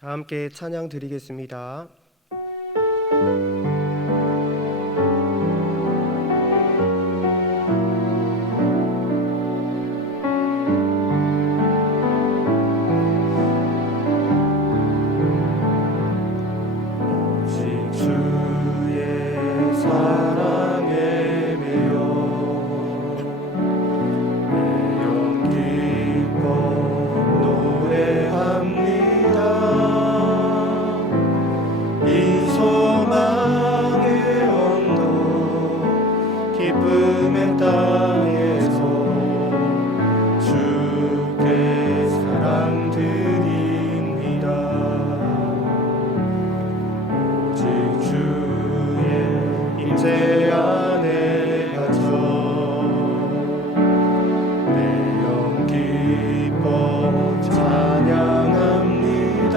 다 함께 찬양 드리겠습니다. 오직 주의 사랑에 매여 내 영 기뻐 노래합니다. 이 소망의 언덕 기쁨의 땅에서 주께 사랑 드립니다. 오직 주의 임재 안에 갇혀 내 영 기뻐 찬양합니다.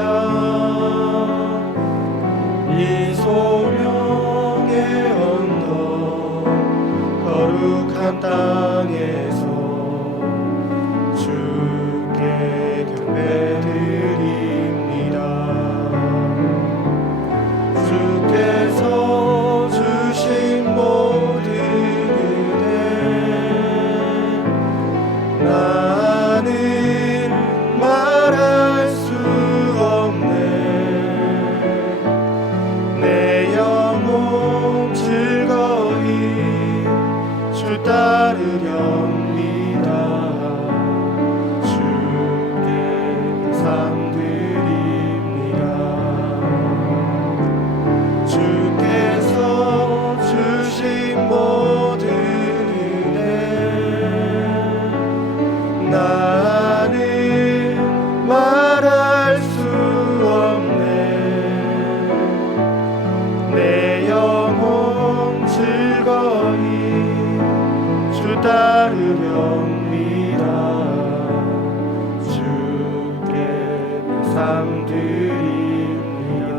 이 소명의 언덕 거룩한 땅에서 주께 경배드립니다. 주께서 주신 모든 은혜 나는 말할 수 없네. 내 영혼 즐거이 주 따르렵니다. 주께 상 드립니다. 주께서 주신 모든 은혜 나는 말할 수 없네. 내 영혼 즐거이 주 따르렵니다. 주께 상 드립니다.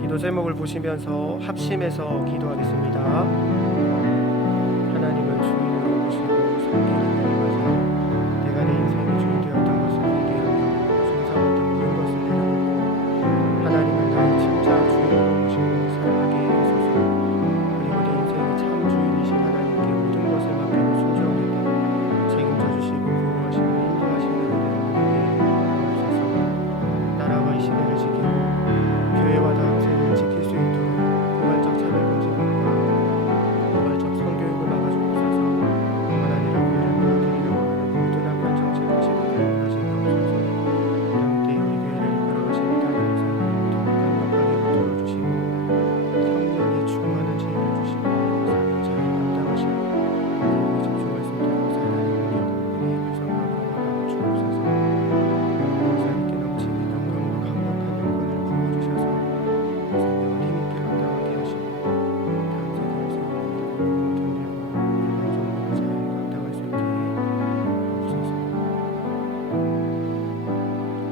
기도 제목을 보시면서 합심해서 기도하겠습니다. 하나님을 주인으로 모시고 섬기는 날마다 내가 내 인생의 주인 되었던 것을 회개하며 주인 삼았던 모든 것을 내려놓고 하나님을 나의 진짜 주인으로 모시고 살아가게 하소서. 그리고 내 인생의 참 주인이신 하나님께 모든 것을 맡기고 순종하며 책임져 주시고 보호하시고 인도하시는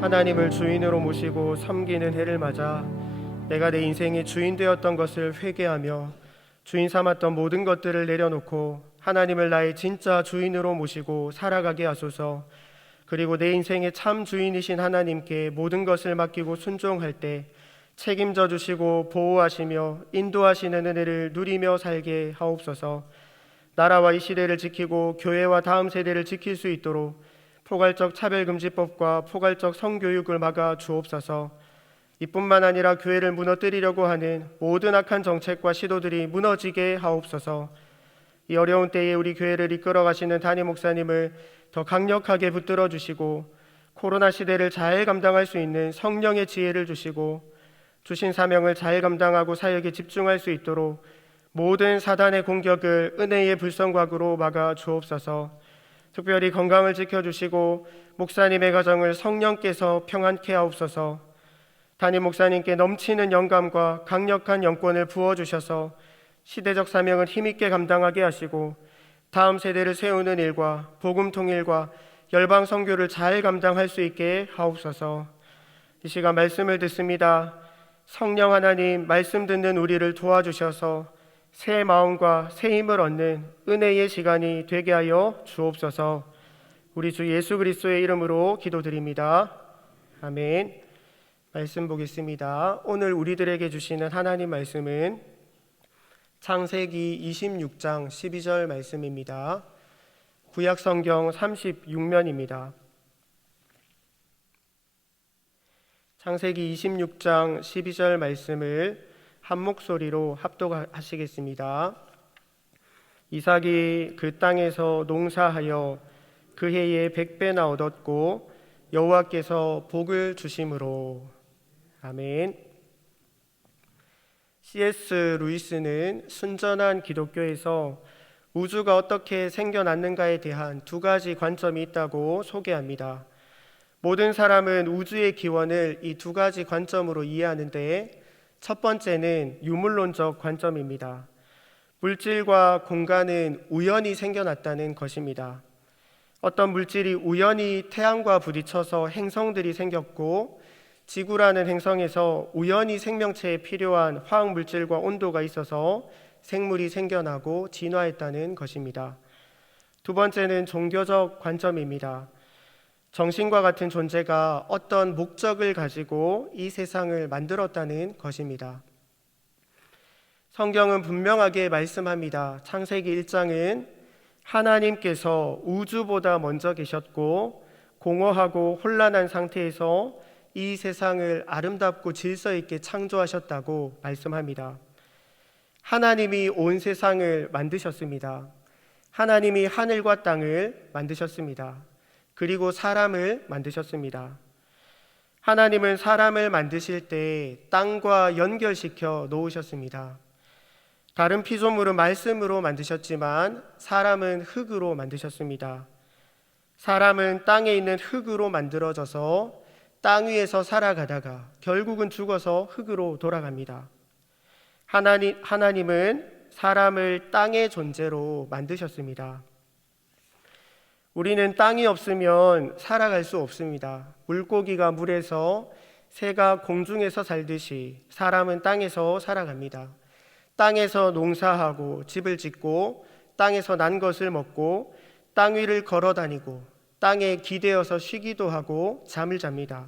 하나님을 주인으로 모시고 섬기는 해를 맞아 내가 내 인생의 주인 되었던 것을 회개하며 주인 삼았던 모든 것들을 내려놓고 하나님을 나의 진짜 주인으로 모시고 살아가게 하소서. 그리고 내 인생의 참 주인이신 하나님께 모든 것을 맡기고 순종할 때 책임져 주시고 보호하시며 인도하시는 은혜를 누리며 살게 하옵소서. 나라와 이 시대를 지키고 교회와 다음 세대를 지킬 수 있도록 포괄적 차별금지법과 포괄적 성교육을 막아 주옵소서. 이뿐만 아니라 교회를 무너뜨리려고 하는 모든 악한 정책과 시도들이 무너지게 하옵소서. 이 어려운 때에 우리 교회를 이끌어 가시는 담임 목사님을 더 강력하게 붙들어 주시고 코로나 시대를 잘 감당할 수 있는 성령의 지혜를 주시고 주신 사명을 잘 감당하고 사역에 집중할 수 있도록 모든 사단의 공격을 은혜의 불성곽으로 막아 주옵소서. 특별히 건강을 지켜주시고 목사님의 가정을 성령께서 평안케 하옵소서. 담임 목사님께 넘치는 영감과 강력한 영권을 부어주셔서 시대적 사명을 힘있게 감당하게 하시고 다음 세대를 세우는 일과 복음 통일과 열방 선교를 잘 감당할 수 있게 하옵소서. 이 시간 말씀을 듣습니다. 성령 하나님, 말씀 듣는 우리를 도와주셔서 새 마음과 새 힘을 얻는 은혜의 시간이 되게 하여 주옵소서. 우리 주 예수 그리스도의 이름으로 기도드립니다. 아멘. 말씀 보겠습니다. 오늘 우리들에게 주시는 하나님 말씀은 창세기 26장 12절 말씀입니다. 구약 성경 36면입니다. 창세기 26장 12절 말씀을 한 목소리로 합독하시겠습니다. 이삭이 그 땅에서 농사하여 그 해에 100배나 얻었고 여호와께서 복을 주심으로. 아멘. C.S. 루이스는 순전한 기독교에서 우주가 어떻게 생겨났는가에 대한 두 가지 관점이 있다고 소개합니다. 모든 사람은 우주의 기원을 이 두 가지 관점으로 이해하는데 첫 번째는 유물론적 관점입니다. 물질과 공간은 우연히 생겨났다는 것입니다. 어떤 물질이 우연히 태양과 부딪혀서 행성들이 생겼고 지구라는 행성에서 우연히 생명체에 필요한 화학물질과 온도가 있어서 생물이 생겨나고 진화했다는 것입니다. 두 번째는 종교적 관점입니다. 정신과 같은 존재가 어떤 목적을 가지고 이 세상을 만들었다는 것입니다. 성경은 분명하게 말씀합니다. 창세기 1장은 하나님께서 우주보다 먼저 계셨고 공허하고 혼란한 상태에서 이 세상을 아름답고 질서 있게 창조하셨다고 말씀합니다. 하나님이 온 세상을 만드셨습니다. 하나님이 하늘과 땅을 만드셨습니다. 그리고 사람을 만드셨습니다. 하나님은 사람을 만드실 때 땅과 연결시켜 놓으셨습니다. 다른 피조물은 말씀으로 만드셨지만 사람은 흙으로 만드셨습니다. 사람은 땅에 있는 흙으로 만들어져서 땅 위에서 살아가다가 결국은 죽어서 흙으로 돌아갑니다. 하나님은 사람을 땅의 존재로 만드셨습니다. 우리는 땅이 없으면 살아갈 수 없습니다. 물고기가 물에서, 새가 공중에서 살듯이 사람은 땅에서 살아갑니다. 땅에서 농사하고 집을 짓고 땅에서 난 것을 먹고 땅 위를 걸어 다니고 땅에 기대어서 쉬기도 하고 잠을 잡니다.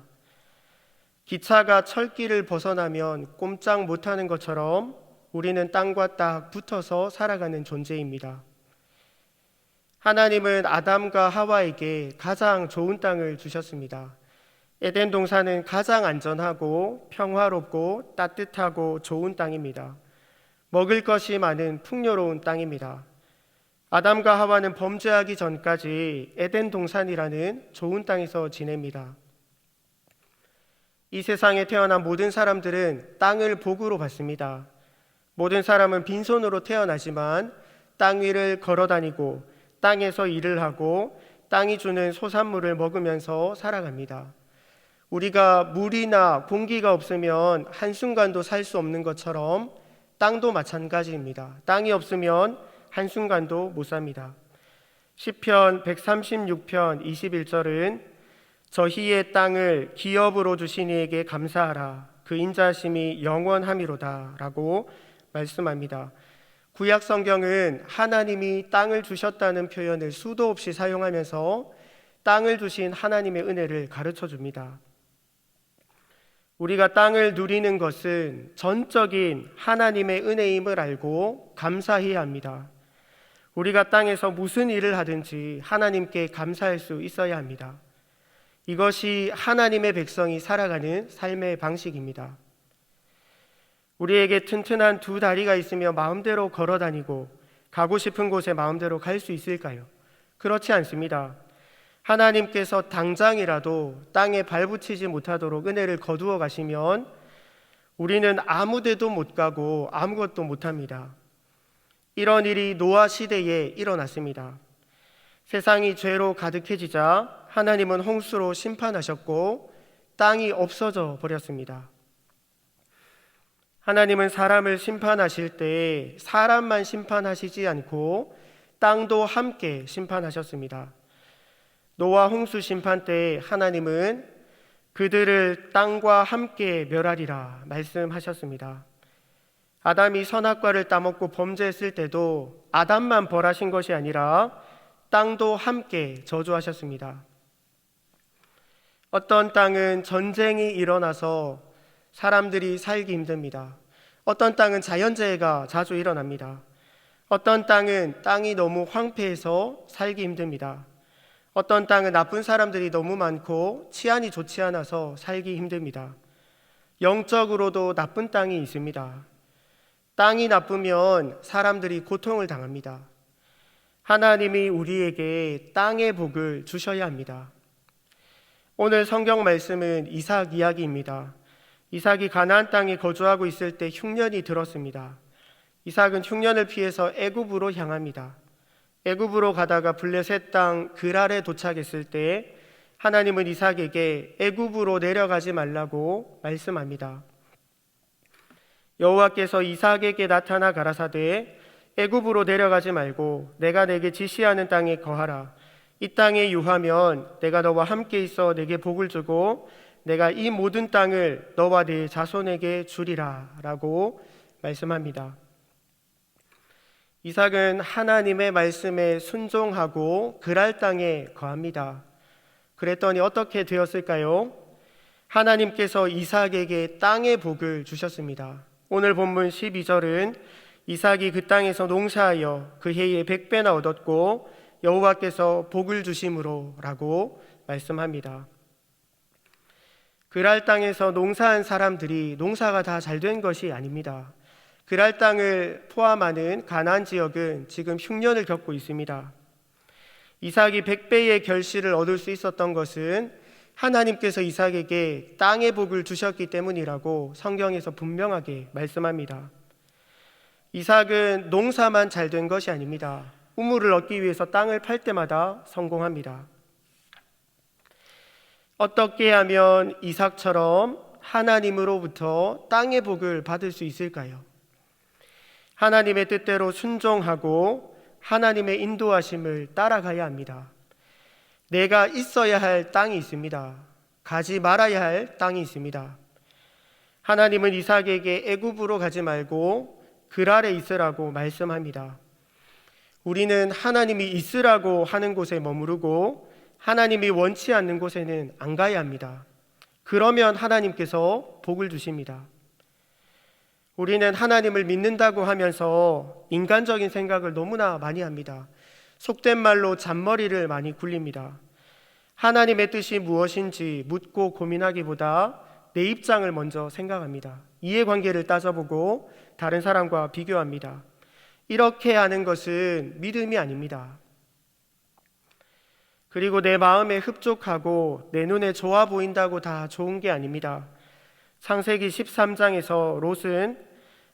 기차가 철길을 벗어나면 꼼짝 못하는 것처럼 우리는 땅과 딱 붙어서 살아가는 존재입니다. 하나님은 아담과 하와에게 가장 좋은 땅을 주셨습니다. 에덴 동산은 가장 안전하고 평화롭고 따뜻하고 좋은 땅입니다. 먹을 것이 많은 풍요로운 땅입니다. 아담과 하와는 범죄하기 전까지 에덴 동산이라는 좋은 땅에서 지냅니다. 이 세상에 태어난 모든 사람들은 땅을 복으로 받습니다. 모든 사람은 빈손으로 태어나지만 땅 위를 걸어 다니고 땅에서 일을 하고 땅이 주는 소산물을 먹으면서 살아갑니다. 우리가 물이나 공기가 없으면 한순간도 살 수 없는 것처럼 땅도 마찬가지입니다. 땅이 없으면 한순간도 못 삽니다. 시편 136편 21절은 저희의 땅을 기업으로 주신 이에게 감사하라. 그 인자심이 영원함이로다 라고 말씀합니다. 구약 성경은 하나님이 땅을 주셨다는 표현을 수도 없이 사용하면서 땅을 주신 하나님의 은혜를 가르쳐 줍니다. 우리가 땅을 누리는 것은 전적인 하나님의 은혜임을 알고 감사해야 합니다. 우리가 땅에서 무슨 일을 하든지 하나님께 감사할 수 있어야 합니다. 이것이 하나님의 백성이 살아가는 삶의 방식입니다. 우리에게 튼튼한 두 다리가 있으며 마음대로 걸어 다니고 가고 싶은 곳에 마음대로 갈 수 있을까요? 그렇지 않습니다. 하나님께서 당장이라도 땅에 발붙이지 못하도록 은혜를 거두어 가시면 우리는 아무 데도 못 가고 아무것도 못합니다. 이런 일이 노아 시대에 일어났습니다. 세상이 죄로 가득해지자 하나님은 홍수로 심판하셨고 땅이 없어져 버렸습니다. 하나님은 사람을 심판하실 때 사람만 심판하시지 않고 땅도 함께 심판하셨습니다. 노아 홍수 심판 때 하나님은 그들을 땅과 함께 멸하리라 말씀하셨습니다. 아담이 선악과를 따먹고 범죄했을 때도 아담만 벌하신 것이 아니라 땅도 함께 저주하셨습니다. 어떤 땅은 전쟁이 일어나서 사람들이 살기 힘듭니다. 어떤 땅은 자연재해가 자주 일어납니다. 어떤 땅은 땅이 너무 황폐해서 살기 힘듭니다. 어떤 땅은 나쁜 사람들이 너무 많고 치안이 좋지 않아서 살기 힘듭니다. 영적으로도 나쁜 땅이 있습니다. 땅이 나쁘면 사람들이 고통을 당합니다. 하나님이 우리에게 땅의 복을 주셔야 합니다. 오늘 성경 말씀은 이삭 이야기입니다. 이삭이 가나안 땅에 거주하고 있을 때 흉년이 들었습니다. 이삭은 흉년을 피해서 애굽으로 향합니다. 애굽으로 가다가 블레셋 땅 그랄에 도착했을 때 하나님은 이삭에게 애굽으로 내려가지 말라고 말씀합니다. 여호와께서 이삭에게 나타나 가라사대 애굽으로 내려가지 말고 내가 내게 지시하는 땅에 거하라. 이 땅에 유하면 내가 너와 함께 있어 내게 복을 주고 내가 이 모든 땅을 너와 네 자손에게 주리라 라고 말씀합니다. 이삭은 하나님의 말씀에 순종하고 그랄 땅에 거합니다. 그랬더니 어떻게 되었을까요? 하나님께서 이삭에게 땅의 복을 주셨습니다. 오늘 본문 12절은 이삭이 그 땅에서 농사하여 그 해에 100배나 얻었고 여호와께서 복을 주심으로 라고 말씀합니다. 그랄 땅에서 농사한 사람들이 농사가 다 잘 된 것이 아닙니다. 그랄 땅을 포함하는 가나안 지역은 지금 흉년을 겪고 있습니다. 이삭이 100배의 결실을 얻을 수 있었던 것은 하나님께서 이삭에게 땅의 복을 주셨기 때문이라고 성경에서 분명하게 말씀합니다. 이삭은 농사만 잘 된 것이 아닙니다. 우물을 얻기 위해서 땅을 팔 때마다 성공합니다. 어떻게 하면 이삭처럼 하나님으로부터 땅의 복을 받을 수 있을까요? 하나님의 뜻대로 순종하고 하나님의 인도하심을 따라가야 합니다. 내가 있어야 할 땅이 있습니다. 가지 말아야 할 땅이 있습니다. 하나님은 이삭에게 애굽으로 가지 말고 그랄에 있으라고 말씀합니다. 우리는 하나님이 있으라고 하는 곳에 머무르고 하나님이 원치 않는 곳에는 안 가야 합니다. 그러면 하나님께서 복을 주십니다. 우리는 하나님을 믿는다고 하면서 인간적인 생각을 너무나 많이 합니다. 속된 말로 잔머리를 많이 굴립니다. 하나님의 뜻이 무엇인지 묻고 고민하기보다 내 입장을 먼저 생각합니다. 이해관계를 따져보고 다른 사람과 비교합니다. 이렇게 하는 것은 믿음이 아닙니다. 그리고 내 마음에 흡족하고 내 눈에 좋아 보인다고 다 좋은 게 아닙니다. 창세기 13장에서 롯은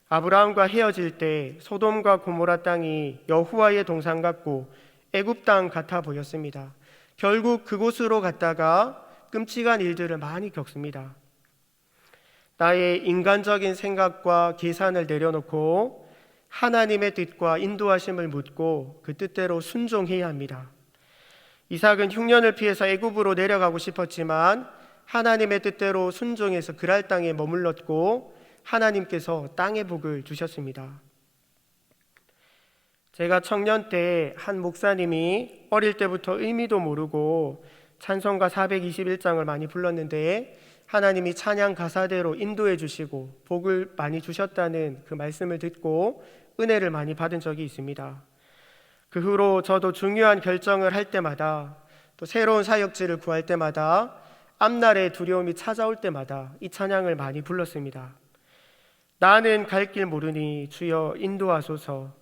아브라함과 헤어질 때 소돔과 고모라 땅이 여호와의 동산 같고 애굽 땅 같아 보였습니다. 결국 그곳으로 갔다가 끔찍한 일들을 많이 겪습니다. 나의 인간적인 생각과 계산을 내려놓고 하나님의 뜻과 인도하심을 묻고 그 뜻대로 순종해야 합니다. 이삭은 흉년을 피해서 애굽으로 내려가고 싶었지만 하나님의 뜻대로 순종해서 그랄 땅에 머물렀고 하나님께서 땅의 복을 주셨습니다. 제가 청년 때 한 목사님이 어릴 때부터 의미도 모르고 찬송가 421장을 많이 불렀는데 하나님이 찬양 가사대로 인도해 주시고 복을 많이 주셨다는 그 말씀을 듣고 은혜를 많이 받은 적이 있습니다. 그 후로 저도 중요한 결정을 할 때마다 또 새로운 사역지를 구할 때마다 앞날의 두려움이 찾아올 때마다 이 찬양을 많이 불렀습니다. 나는 갈 길 모르니 주여 인도하소서.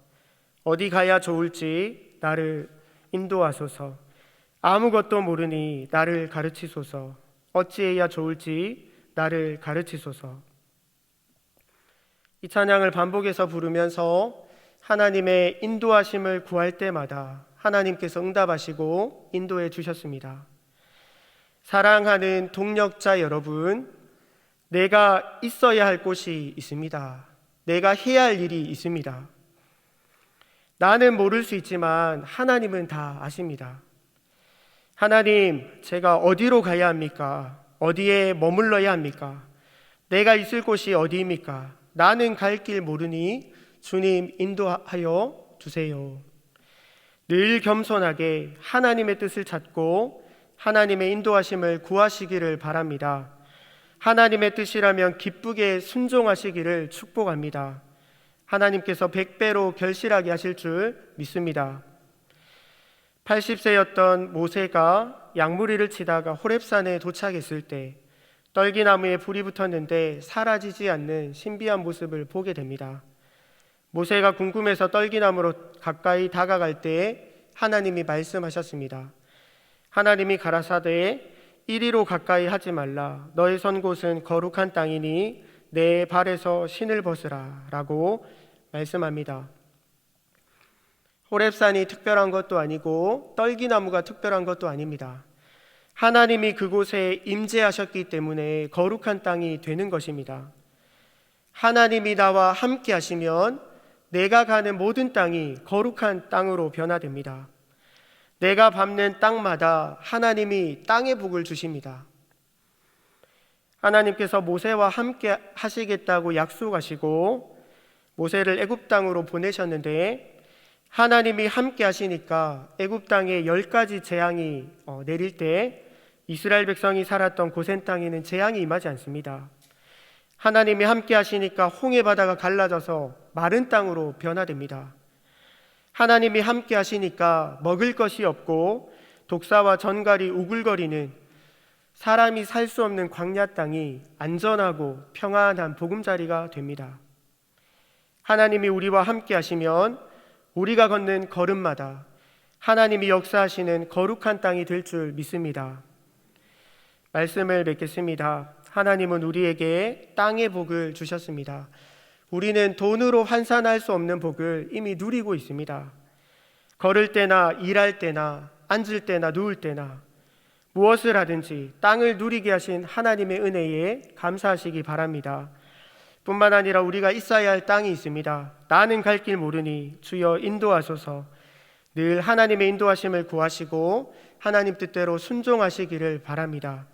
어디 가야 좋을지 나를 인도하소서. 아무것도 모르니 나를 가르치소서. 어찌해야 좋을지 나를 가르치소서. 이 찬양을 반복해서 부르면서 하나님의 인도하심을 구할 때마다 하나님께서 응답하시고 인도해 주셨습니다. 사랑하는 동역자 여러분, 내가 있어야 할 곳이 있습니다. 내가 해야 할 일이 있습니다. 나는 모를 수 있지만 하나님은 다 아십니다. 하나님, 제가 어디로 가야 합니까? 어디에 머물러야 합니까? 내가 있을 곳이 어디입니까? 나는 갈 길 모르니 주님 인도하여 주세요. 늘 겸손하게 하나님의 뜻을 찾고 하나님의 인도하심을 구하시기를 바랍니다. 하나님의 뜻이라면 기쁘게 순종하시기를 축복합니다. 하나님께서 100배로 결실하게 하실 줄 믿습니다. 80세였던 모세가 양무리를 치다가 호렙산에 도착했을 때 떨기나무에 불이 붙었는데 사라지지 않는 신비한 모습을 보게 됩니다. 모세가 궁금해서 떨기나무로 가까이 다가갈 때 하나님이 말씀하셨습니다. 하나님이 가라사대 이리로 가까이 하지 말라. 너의 선 곳은 거룩한 땅이니 내 발에서 신을 벗으라 라고 말씀합니다. 호렙산이 특별한 것도 아니고 떨기나무가 특별한 것도 아닙니다. 하나님이 그곳에 임재하셨기 때문에 거룩한 땅이 되는 것입니다. 하나님이 나와 함께 하시면 내가 가는 모든 땅이 거룩한 땅으로 변화됩니다. 내가 밟는 땅마다 하나님이 땅의 복을 주십니다. 하나님께서 모세와 함께 하시겠다고 약속하시고 모세를 애굽 땅으로 보내셨는데 하나님이 함께 하시니까 애굽 땅에 10가지 재앙이 내릴 때 이스라엘 백성이 살았던 고센 땅에는 재앙이 임하지 않습니다. 하나님이 함께 하시니까 홍해 바다가 갈라져서 마른 땅으로 변화됩니다. 하나님이 함께 하시니까 먹을 것이 없고 독사와 전갈이 우글거리는 사람이 살 수 없는 광야 땅이 안전하고 평안한 보금자리가 됩니다. 하나님이 우리와 함께 하시면 우리가 걷는 걸음마다 하나님이 역사하시는 거룩한 땅이 될 줄 믿습니다. 말씀을 맺겠습니다. 하나님은 우리에게 땅의 복을 주셨습니다. 우리는 돈으로 환산할 수 없는 복을 이미 누리고 있습니다. 걸을 때나 일할 때나 앉을 때나 누울 때나 무엇을 하든지 땅을 누리게 하신 하나님의 은혜에 감사하시기 바랍니다. 뿐만 아니라 우리가 있어야 할 땅이 있습니다. 나는 갈 길 모르니 주여 인도하소서. 늘 하나님의 인도하심을 구하시고 하나님 뜻대로 순종하시기를 바랍니다.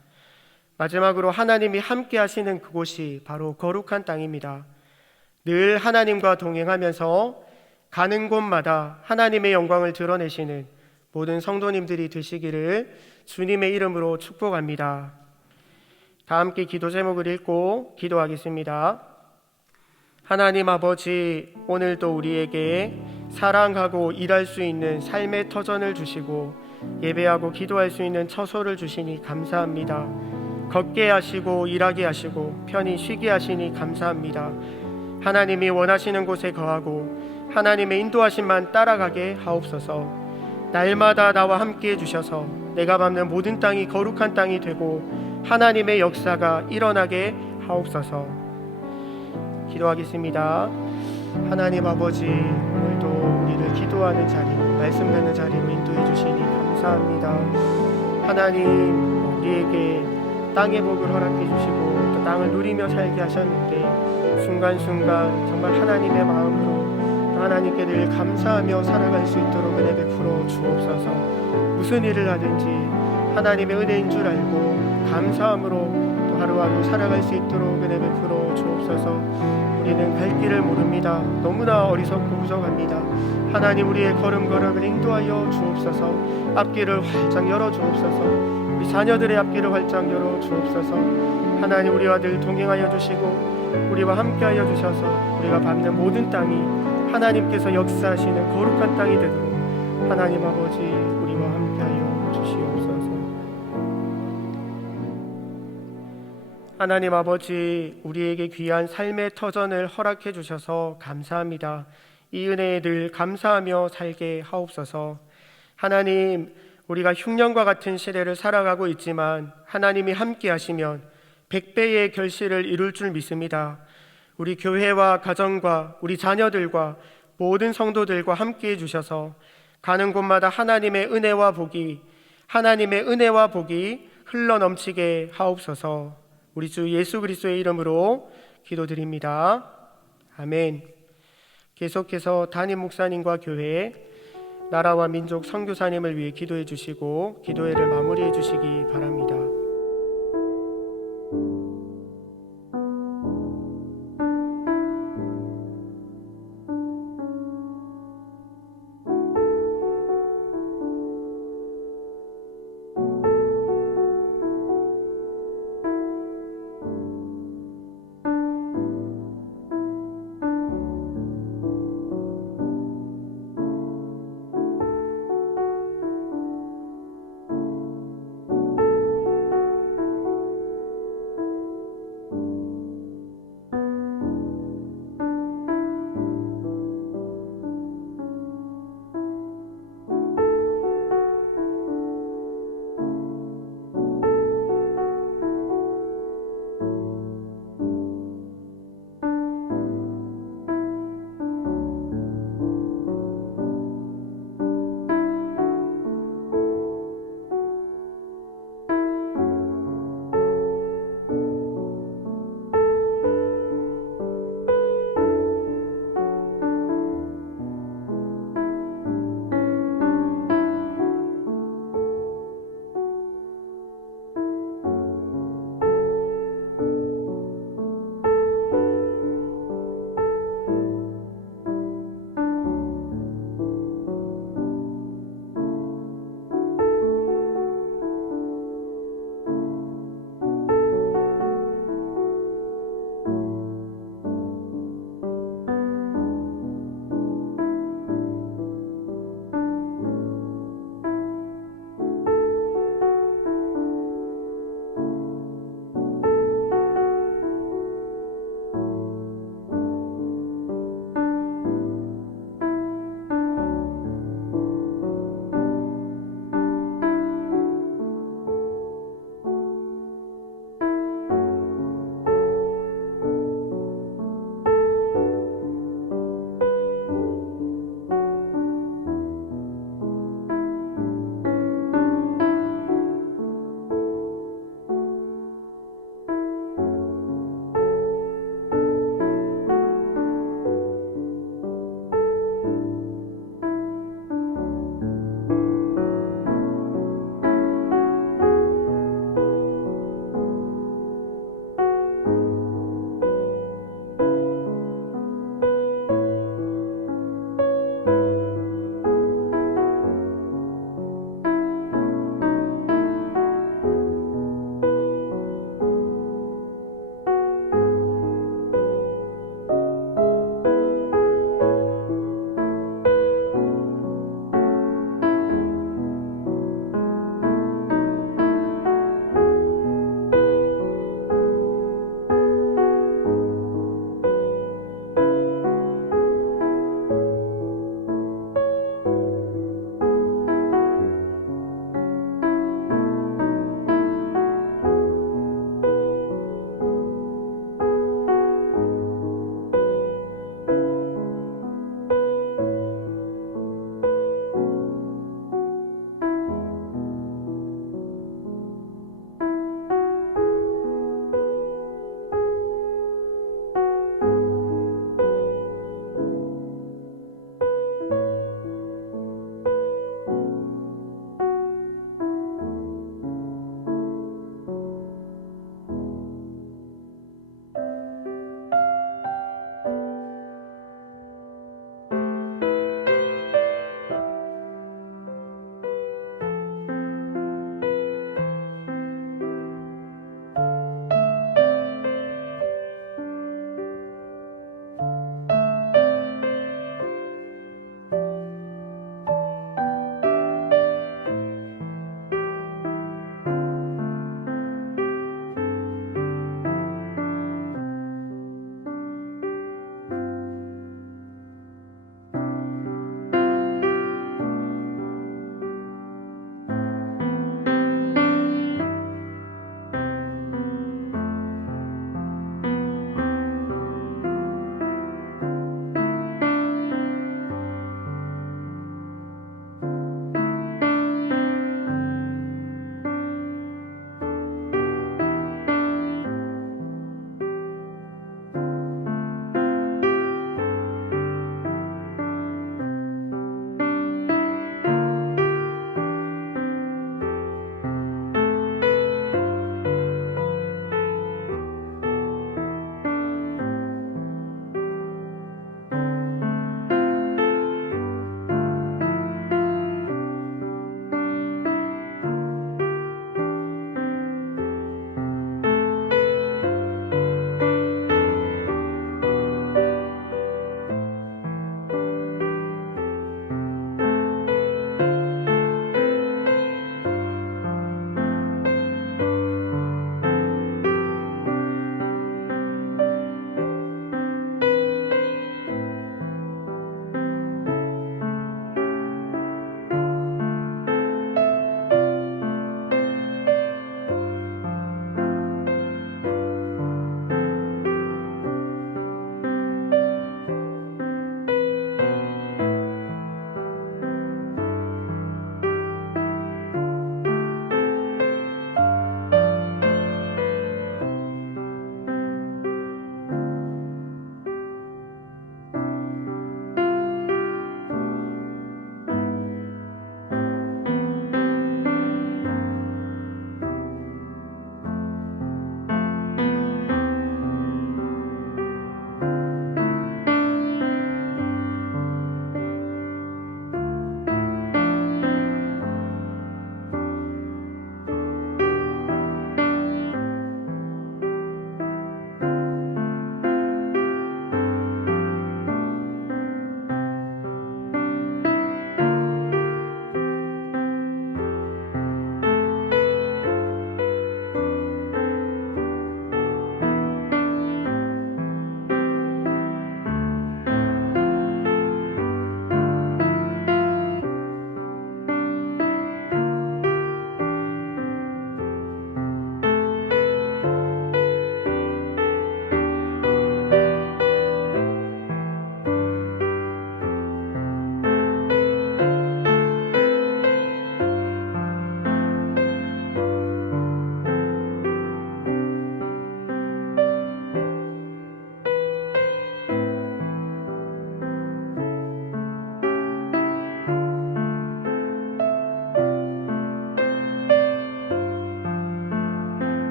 마지막으로 하나님이 함께 하시는 그곳이 바로 거룩한 땅입니다. 늘 하나님과 동행하면서 가는 곳마다 하나님의 영광을 드러내시는 모든 성도님들이 되시기를 주님의 이름으로 축복합니다. 다 함께 기도 제목을 읽고 기도하겠습니다. 하나님 아버지, 오늘도 우리에게 사랑하고 일할 수 있는 삶의 터전을 주시고 예배하고 기도할 수 있는 처소를 주시니 감사합니다. 걷게 하시고 일하게 하시고 편히 쉬게 하시니 감사합니다. 하나님이 원하시는 곳에 거하고 하나님의 인도하심만 따라가게 하옵소서. 날마다 나와 함께 해주셔서 내가 밟는 모든 땅이 거룩한 땅이 되고 하나님의 역사가 일어나게 하옵소서. 기도하겠습니다. 하나님 아버지, 오늘도 우리를 기도하는 자리, 말씀 듣는 자리로 인도해 주시니 감사합니다. 하나님, 우리에게 땅의 복을 허락해 주시고 또 땅을 누리며 살게 하셨는데 순간순간 정말 하나님의 마음으로 하나님께 늘 감사하며 살아갈 수 있도록 은혜 베풀어 주옵소서. 무슨 일을 하든지 하나님의 은혜인 줄 알고 감사함으로 또 하루하루 살아갈 수 있도록 은혜 베풀어 주옵소서. 우리는 갈 길을 모릅니다. 너무나 어리석고 부족합니다. 하나님, 우리의 걸음걸음을 인도하여 주옵소서. 앞길을 활짝 열어 주옵소서. 우리 자녀들의 앞길을 활짝 열어 주옵소서. 하나님, 우리와 늘 동행하여 주시고 우리와 함께하여 주셔서 우리가 밟는 모든 땅이 하나님께서 역사하시는 거룩한 땅이 되도록 하나님 아버지 우리와 함께하여 주시옵소서. 하나님 아버지, 우리에게 귀한 삶의 터전을 허락해 주셔서 감사합니다. 이 은혜에 늘 감사하며 살게 하옵소서. 하나님, 우리가 흉년과 같은 시대를 살아가고 있지만 하나님이 함께 하시면 100배의 결실을 이룰 줄 믿습니다. 우리 교회와 가정과 우리 자녀들과 모든 성도들과 함께 해주셔서 가는 곳마다 하나님의 은혜와 복이 흘러넘치게 하옵소서. 우리 주 예수 그리스도의 이름으로 기도드립니다. 아멘. 계속해서 담임 목사님과 교회, 나라와 민족 선교사님을 위해 기도해 주시고 기도회를 마무리해 주시기 바랍니다.